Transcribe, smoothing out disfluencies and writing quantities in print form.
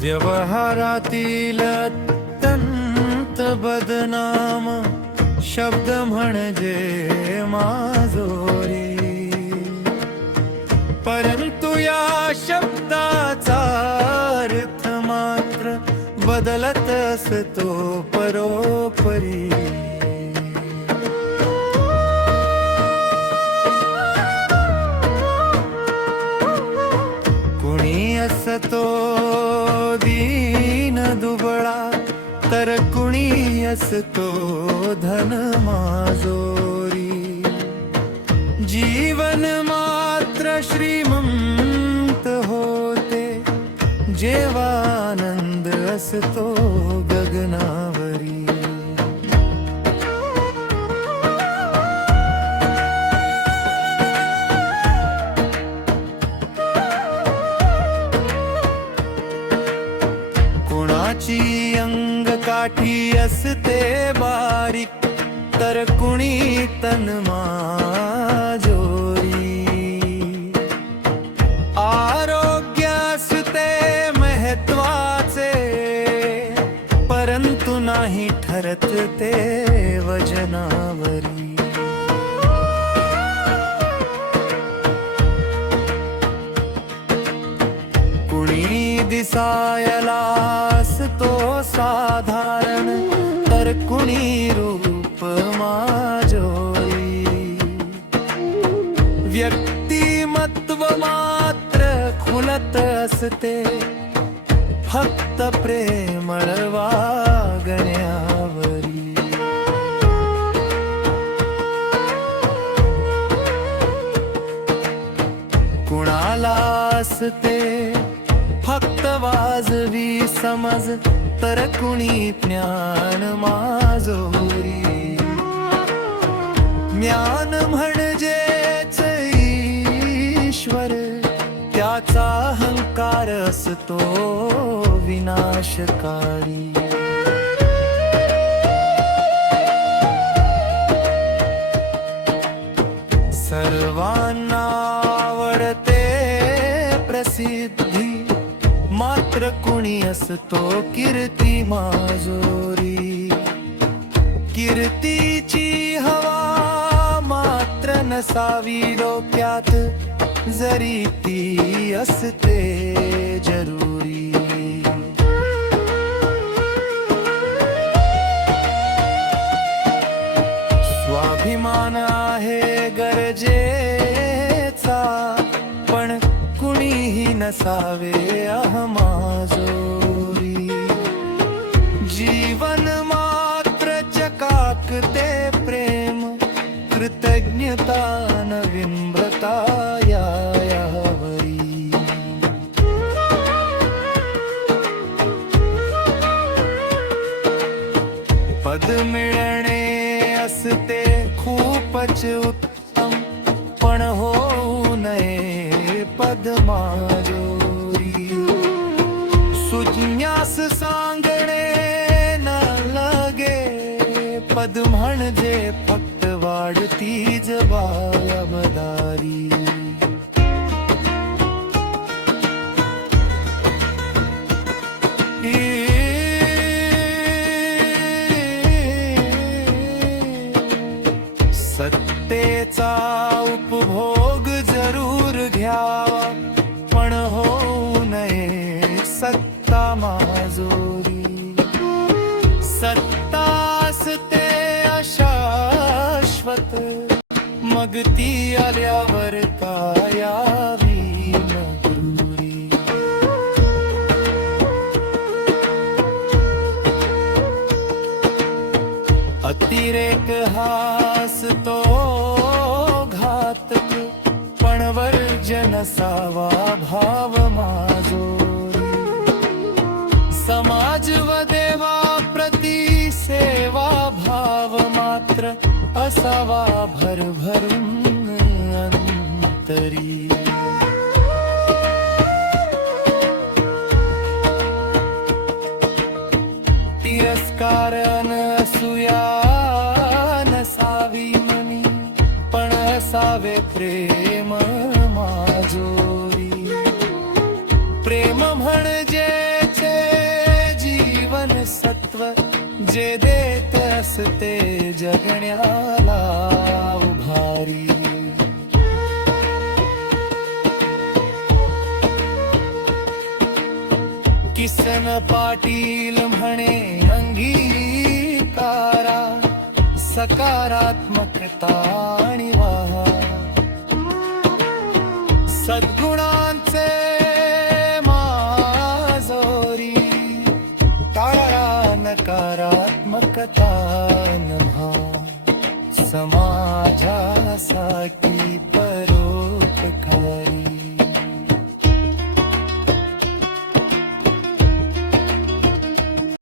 व्यवहारातील अत्यंत बदनाम शब्द म्हणजे माजोरी, परंतु या शब्दाचा अर्थ मात्र बदलत असतो परोपरी. कुणी असतो दीन दुबळा, तर कुणी असतो धन माजोरी. जीवन मात्र श्रीमंत होते जेव्हा आनंद असतो गगनावरी. कुणाची अंगकाठी असते बारीक, तर कुणी तन माजोरी. आरोग्य असते महत्वाचे, परंतु नाही ठरत ते वजनावरी. कुणी दिसायला असतो साधारण, तर कुणी रूप माजोरी. व्यक्तिमत्व मात्र खुलत असते फक्त प्रेमळ वागण्यावरी. कुणाला असते फक्त वाजवी समज, तर कुणी ज्ञान माजोरी. ज्ञान म्हणजेच ईश्वर, त्याचा अहंकार असतो विनाशकारी. सर्वांना आवडते प्रसिद्धी, मात्र कुणी असतो कीर्ती माजोरी. कीर्तीची हवा मात्र नसावी डोक्यात, जरी ती असते जरुरी. स्वाभिमान आहे गरजेचा, पण कुणीही नसावे अहमाजोरी. जीवन मात्र चकाकते प्रेम, कृतज्ञता न विम्रता यावरी. पद मिळणे असते खूपच उत्तम, पण होऊ नये पद माजोरी. सुज्ञास सांगणे न लगे, पद म्हणजे फक्त वाढती जबाबदारी. सत्तेचा उपभोग जरूर घ्यावा, पण होऊ नये सत्ता माजोरी. सत्ता असते अशाश्वत, मग ती आल्यावर कायावी मगरुरी. अतिरेक हासतो घातक, पण वर्जन नसावा भाव माजोरी. समाज व देवा प्रति सेवा भाव मात्र असावा भरभरून अंतरी. तिरस्कार अनसूया नसावी मनी, पण असावे प्रेम माजोरी. प्रेम म्हणजेचे जे देत असते जगण्याला उभारी. किसन पाटील म्हणे अंगीकारा सकारात्मकता आणि वाहा. सद्गुणांचे माजोरी टाळा नकारात्मकता नभा. समाजासाठी परोपकारी.